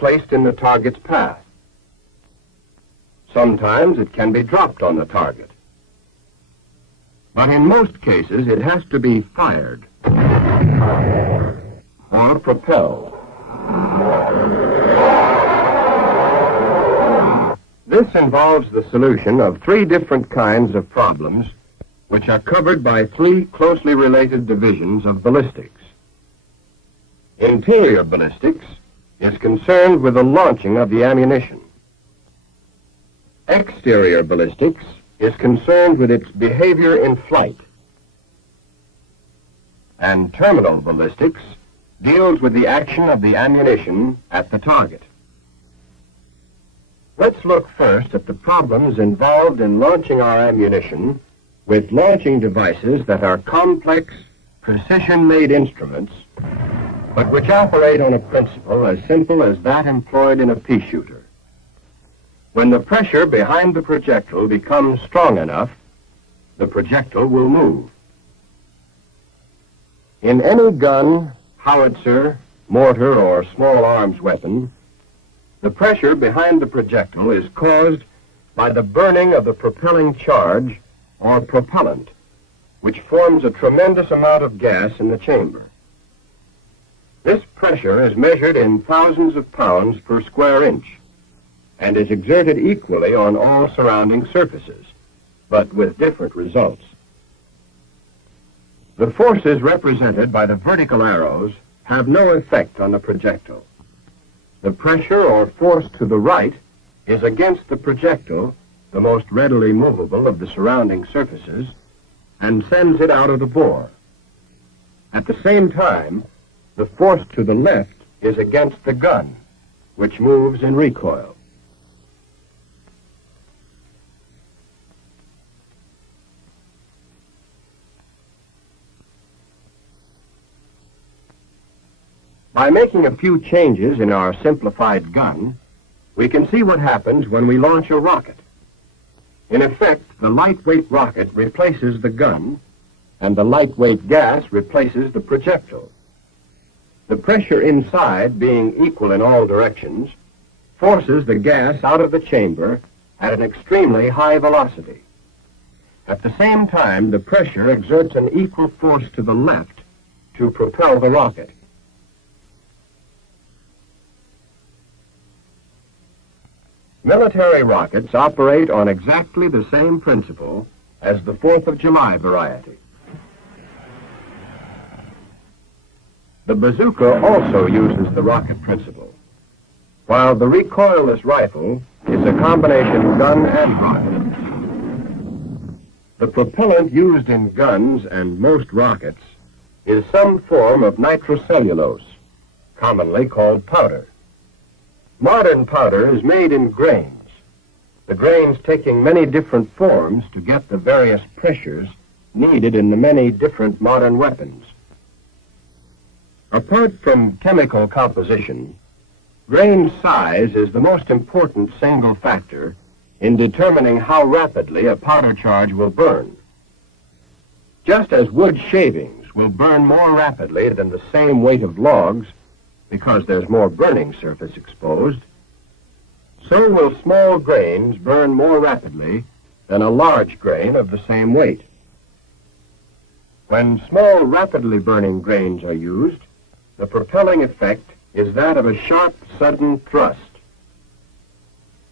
placed in the target's path. Sometimes it can be dropped on the target. But in most cases, it has to be fired or propelled. This involves the solution of three different kinds of problems which are covered by three closely related divisions of ballistics. Interior ballistics is concerned with the launching of the ammunition. Exterior ballistics is concerned with its behavior in flight. And terminal ballistics deals with the action of the ammunition at the target. Let's look first at the problems involved in launching our ammunition with launching devices that are complex, precision-made instruments, but which operate on a principle as simple as that employed in a pea shooter. When the pressure behind the projectile becomes strong enough, the projectile will move. In any gun, howitzer, mortar, or small arms weapon, the pressure behind the projectile is caused by the burning of the propelling charge or propellant, which forms a tremendous amount of gas in the chamber. This pressure is measured in thousands of pounds per square inch and is exerted equally on all surrounding surfaces, but with different results. The forces represented by the vertical arrows have no effect on the projectile. The pressure or force to the right is against the projectile, the most readily movable of the surrounding surfaces, and sends it out of the bore. At the same time, the force to the left is against the gun, which moves in recoil. By making a few changes in our simplified gun, we can see what happens when we launch a rocket. In effect, the lightweight rocket replaces the gun, and the lightweight gas replaces the projectile. The pressure inside, being equal in all directions, forces the gas out of the chamber at an extremely high velocity. At the same time, the pressure exerts an equal force to the left to propel the rocket. Military rockets operate on exactly the same principle as the 4th of July variety. The bazooka also uses the rocket principle, while the recoilless rifle is a combination gun and rocket. The propellant used in guns and most rockets is some form of nitrocellulose, commonly called powder. Modern powder is made in grains, the grains taking many different forms to get the various pressures needed in the many different modern weapons. Apart from chemical composition, grain size is the most important single factor in determining how rapidly a powder charge will burn. Just as wood shavings will burn more rapidly than the same weight of logs because there's more burning surface exposed, so will small grains burn more rapidly than a large grain of the same weight. When small, rapidly burning grains are used, the propelling effect is that of a sharp, sudden thrust.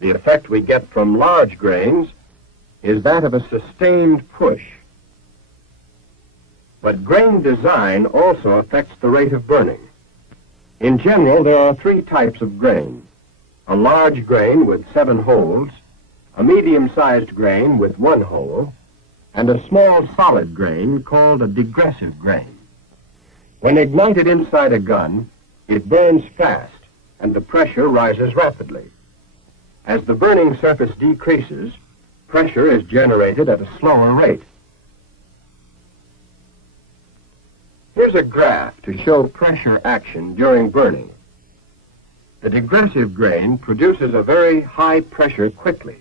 The effect we get from large grains is that of a sustained push. But grain design also affects the rate of burning. In general, there are three types of grain: a large grain with 7 holes, a medium-sized grain with 1 hole, and a small solid grain called a degressive grain. When ignited inside a gun, it burns fast, and the pressure rises rapidly. As the burning surface decreases, pressure is generated at a slower rate. Here's a graph to show pressure action during burning. The degressive grain produces a very high pressure quickly,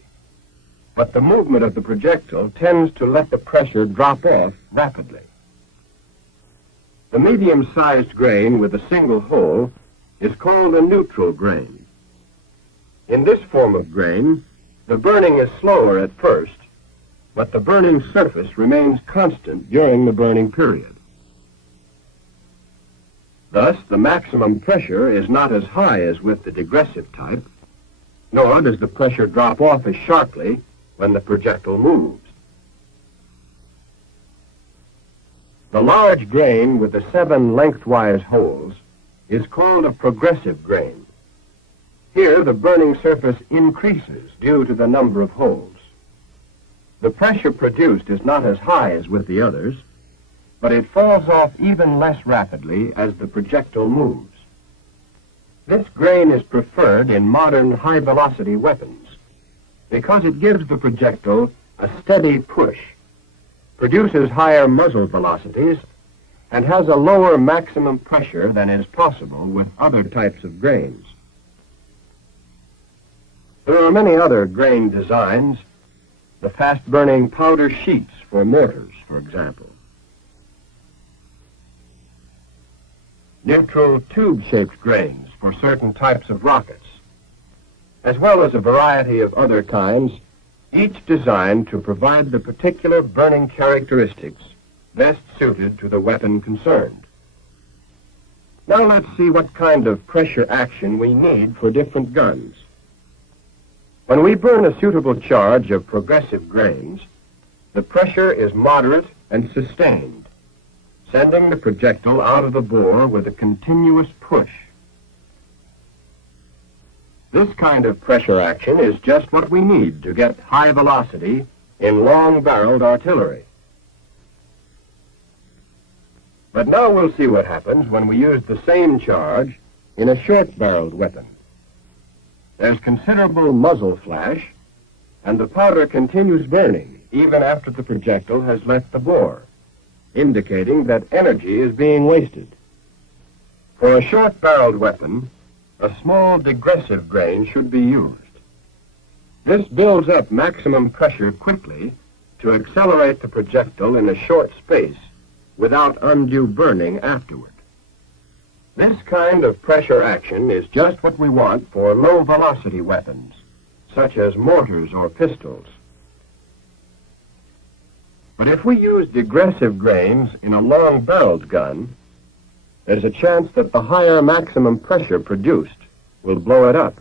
but the movement of the projectile tends to let the pressure drop off rapidly. The medium-sized grain with a single hole is called a neutral grain, In this form of grain, the burning is slower at first, but the burning surface remains constant during the burning period. Thus, the maximum pressure is not as high as with the digressive type, nor does the pressure drop off as sharply when the projectile moves. The large grain with the 7 lengthwise holes is called a progressive grain. Here, the burning surface increases due to the number of holes. The pressure produced is not as high as with the others, but it falls off even less rapidly as the projectile moves. This grain is preferred in modern high-velocity weapons because it gives the projectile a steady push, produces higher muzzle velocities, and has a lower maximum pressure than is possible with other types of grains. There are many other grain designs, the fast-burning powder sheets for mortars, for example. Neutral tube-shaped grains for certain types of rockets, as well as a variety of other kinds, each designed to provide the particular burning characteristics best suited to the weapon concerned. Now let's see what kind of pressure action we need for different guns. When we burn a suitable charge of progressive grains, the pressure is moderate and sustained, sending the projectile out of the bore with a continuous push. This kind of pressure action is just what we need to get high velocity in long-barreled artillery. But now we'll see what happens when we use the same charge in a short-barreled weapon. There's considerable muzzle flash, and the powder continues burning even after the projectile has left the bore, indicating that energy is being wasted. For a short-barreled weapon, a small digressive grain should be used. This builds up maximum pressure quickly to accelerate the projectile in a short space without undue burning afterward. This kind of pressure action is just what we want for low-velocity weapons, such as mortars or pistols. But if we use digressive grains in a long-barreled gun, there's a chance that the higher maximum pressure produced will blow it up.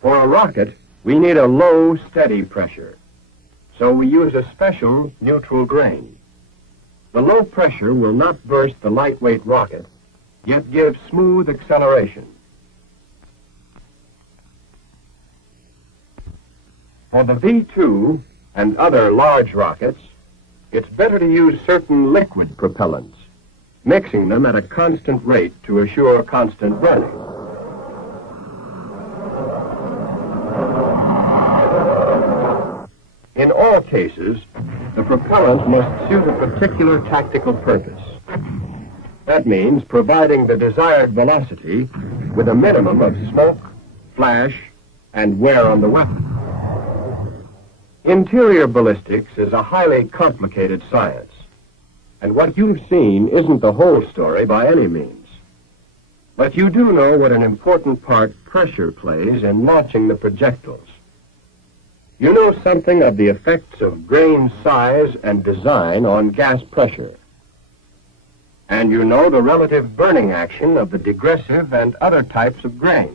For a rocket, we need a low, steady pressure, so we use a special neutral grain. The low pressure will not burst the lightweight rocket, yet give smooth acceleration. For the V-2 and other large rockets, it's better to use certain liquid propellants, mixing them at a constant rate to assure constant burning. In all cases, the propellant must suit a particular tactical purpose. That means providing the desired velocity with a minimum of smoke, flash, and wear on the weapon. Interior ballistics is a highly complicated science, and what you've seen isn't the whole story by any means. But you do know what an important part pressure plays in launching the projectiles. You know something of the effects of grain size and design on gas pressure. And you know the relative burning action of the digressive and other types of grain.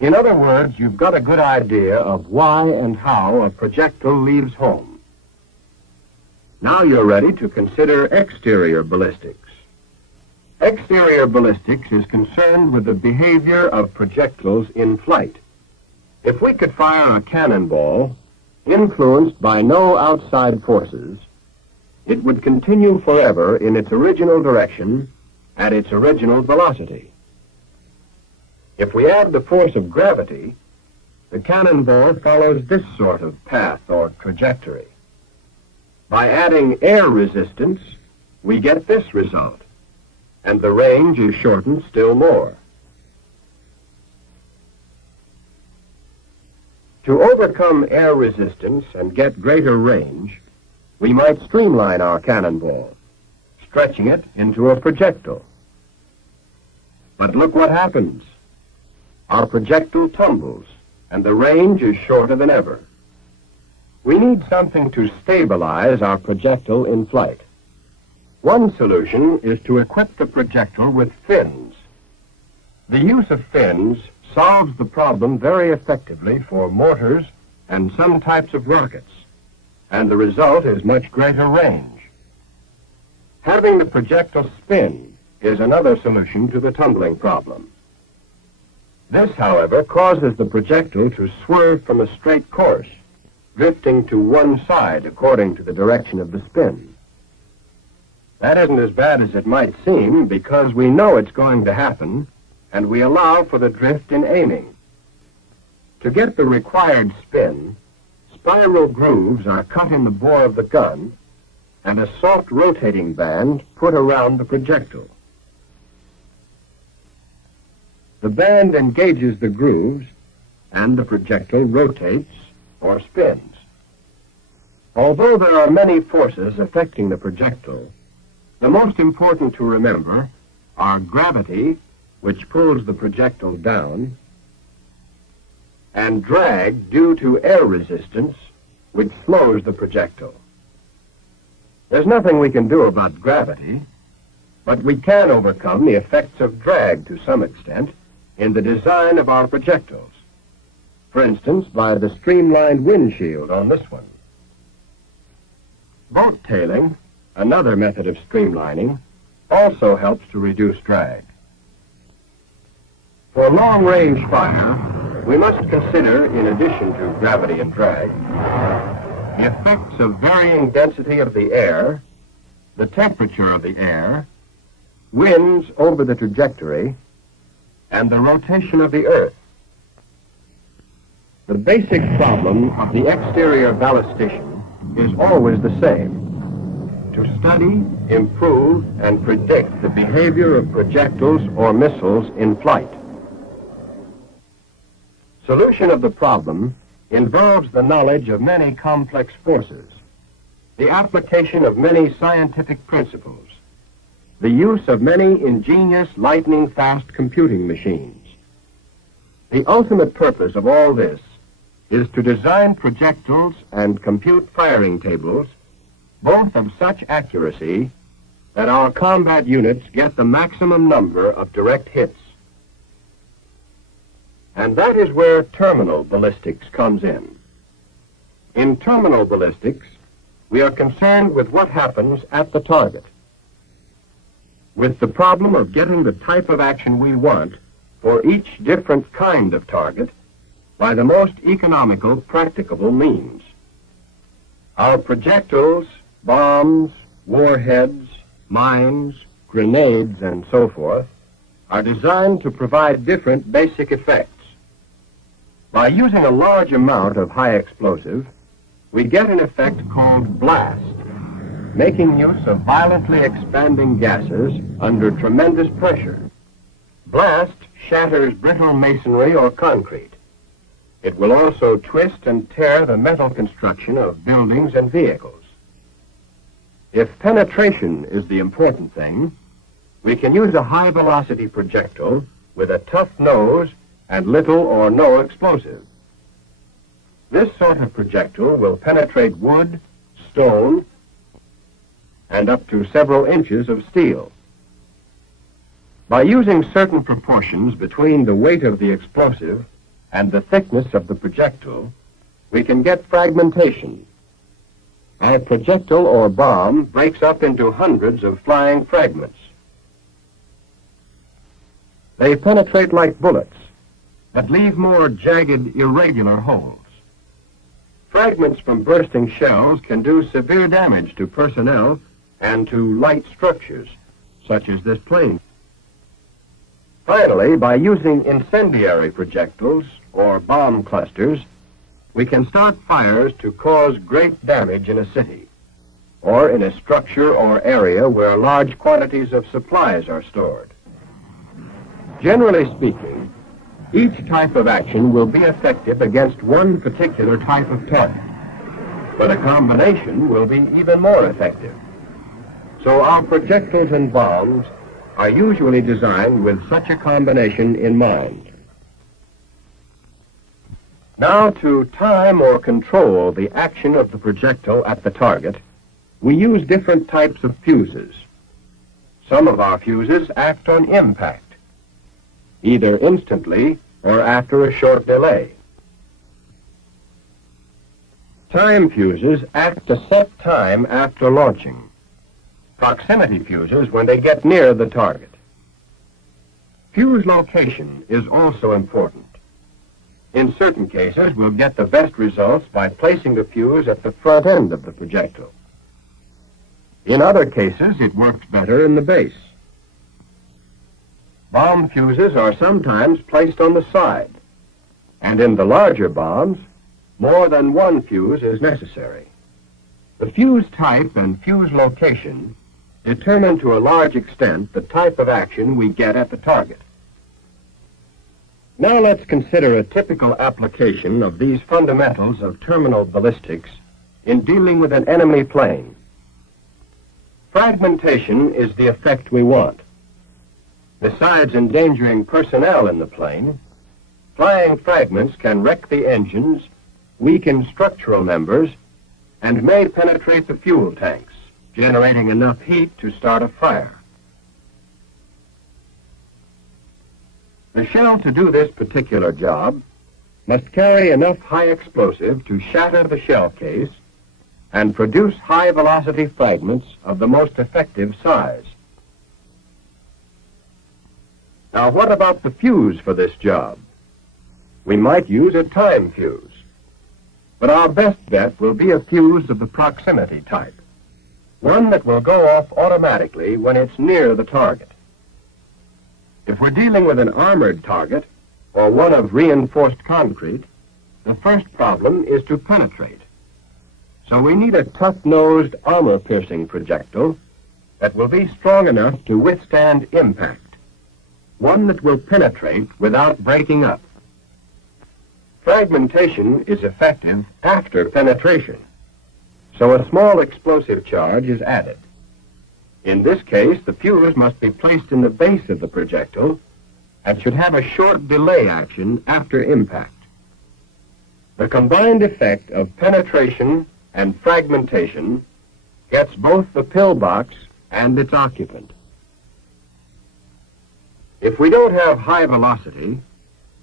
In other words, you've got a good idea of why and how a projectile leaves home. Now you're ready to consider exterior ballistics. Exterior ballistics is concerned with the behavior of projectiles in flight. If we could fire a cannonball, influenced by no outside forces, it would continue forever in its original direction at its original velocity. If we add the force of gravity, the cannonball follows this sort of path or trajectory. By adding air resistance, we get this result, and the range is shortened still more. To overcome air resistance and get greater range, we might streamline our cannonball, stretching it into a projectile. But look what happens. Our projectile tumbles, and the range is shorter than ever. We need something to stabilize our projectile in flight. One solution is to equip the projectile with fins. The use of fins solves the problem very effectively for mortars and some types of rockets, and the result is much greater range. Having the projectile spin is another solution to the tumbling problem. This, however, causes the projectile to swerve from a straight course, drifting to one side according to the direction of the spin. That isn't as bad as it might seem because we know it's going to happen, and we allow for the drift in aiming. To get the required spin, spiral grooves are cut in the bore of the gun and a soft rotating band put around the projectile. The band engages the grooves and the projectile rotates or spins. Although there are many forces affecting the projectile, the most important to remember are gravity, which pulls the projectile down, and drag due to air resistance, which slows the projectile. There's nothing we can do about gravity, but we can overcome the effects of drag to some extent in the design of our projectiles. For instance, by the streamlined windshield on this one. Boat tailing, another method of streamlining, also helps to reduce drag. For long-range fire, we must consider, in addition to gravity and drag, the effects of varying density of the air, the temperature of the air, winds over the trajectory, and the rotation of the Earth. The basic problem of the exterior ballistician is always the same: to study, improve, and predict the behavior of projectiles or missiles in flight. Solution of the problem involves the knowledge of many complex forces, the application of many scientific principles, the use of many ingenious lightning-fast computing machines. The ultimate purpose of all this is to design projectiles and compute firing tables, both of such accuracy that our combat units get the maximum number of direct hits. And that is where terminal ballistics comes in. In terminal ballistics, we are concerned with what happens at the target, with the problem of getting the type of action we want for each different kind of target by the most economical, practicable means. Our projectiles, bombs, warheads, mines, grenades, and so forth are designed to provide different basic effects. By using a large amount of high explosive, we get an effect called blast, making use of violently expanding gases under tremendous pressure. Blast shatters brittle masonry or concrete. It will also twist and tear the metal construction of buildings and vehicles. If penetration is the important thing, we can use a high-velocity projectile with a tough nose and little or no explosive. This sort of projectile will penetrate wood, stone, and up to several inches of steel. By using certain proportions between the weight of the explosive and the thickness of the projectile, we can get fragmentation. Our projectile or bomb breaks up into hundreds of flying fragments. They penetrate like bullets, but leave more jagged, irregular holes. Fragments from bursting shells can do severe damage to personnel and to light structures, such as this plane. Finally, by using incendiary projectiles or bomb clusters, we can start fires to cause great damage in a city, or in a structure or area where large quantities of supplies are stored. Generally speaking, each type of action will be effective against one particular type of target, but a combination will be even more effective. So our projectiles and bombs are usually designed with such a combination in mind. Now, to time or control the action of the projectile at the target, we use different types of fuses. Some of our fuses act on impact, either instantly or after a short delay. Time fuses act to set time after launching. Proximity fuses when they get near the target. Fuse location is also important. In certain cases, we'll get the best results by placing the fuse at the front end of the projectile. In other cases, it works better in the base. Bomb fuses are sometimes placed on the side, and in the larger bombs, more than one fuse is necessary. The fuse type and fuse location determine to a large extent the type of action we get at the target. Now let's consider a typical application of these fundamentals of terminal ballistics in dealing with an enemy plane. Fragmentation is the effect we want. Besides endangering personnel in the plane, flying fragments can wreck the engines, weaken structural members, and may penetrate the fuel tanks, generating enough heat to start a fire. The shell to do this particular job must carry enough high explosive to shatter the shell case and produce high-velocity fragments of the most effective size. Now, what about the fuse for this job? We might use a time fuse, but our best bet will be a fuse of the proximity type, one that will go off automatically when it's near the target. If we're dealing with an armored target or one of reinforced concrete, the first problem is to penetrate. So we need a tough-nosed, armor-piercing projectile that will be strong enough to withstand impact, one that will penetrate without breaking up. Fragmentation is effective after penetration, so a small explosive charge is added. In this case, the fuse must be placed in the base of the projectile and should have a short delay action after impact. The combined effect of penetration and fragmentation gets both the pillbox and its occupant. If we don't have high velocity,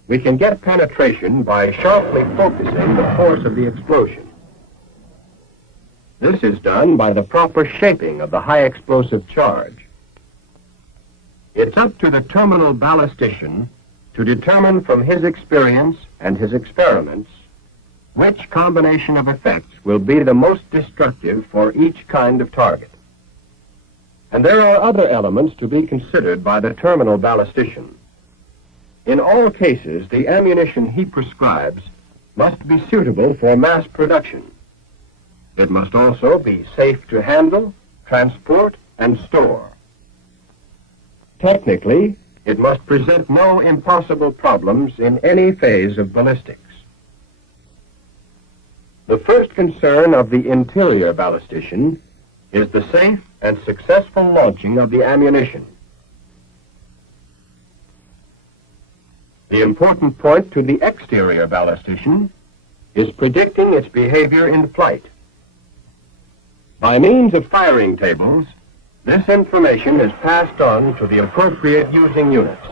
we can get penetration by sharply focusing the force of the explosion. This is done by the proper shaping of the high explosive charge. It's up to the terminal ballistician to determine from his experience and his experiments which combination of effects will be the most destructive for each kind of target. And there are other elements to be considered by the terminal ballistician. In all cases, the ammunition he prescribes must be suitable for mass production. It must also be safe to handle, transport, and store. Technically, it must present no impossible problems in any phase of ballistics. The first concern of the interior ballistician is the safe and successful launching of the ammunition. The important point to the exterior ballistician is predicting its behavior in flight. By means of firing tables, this information is passed on to the appropriate using units.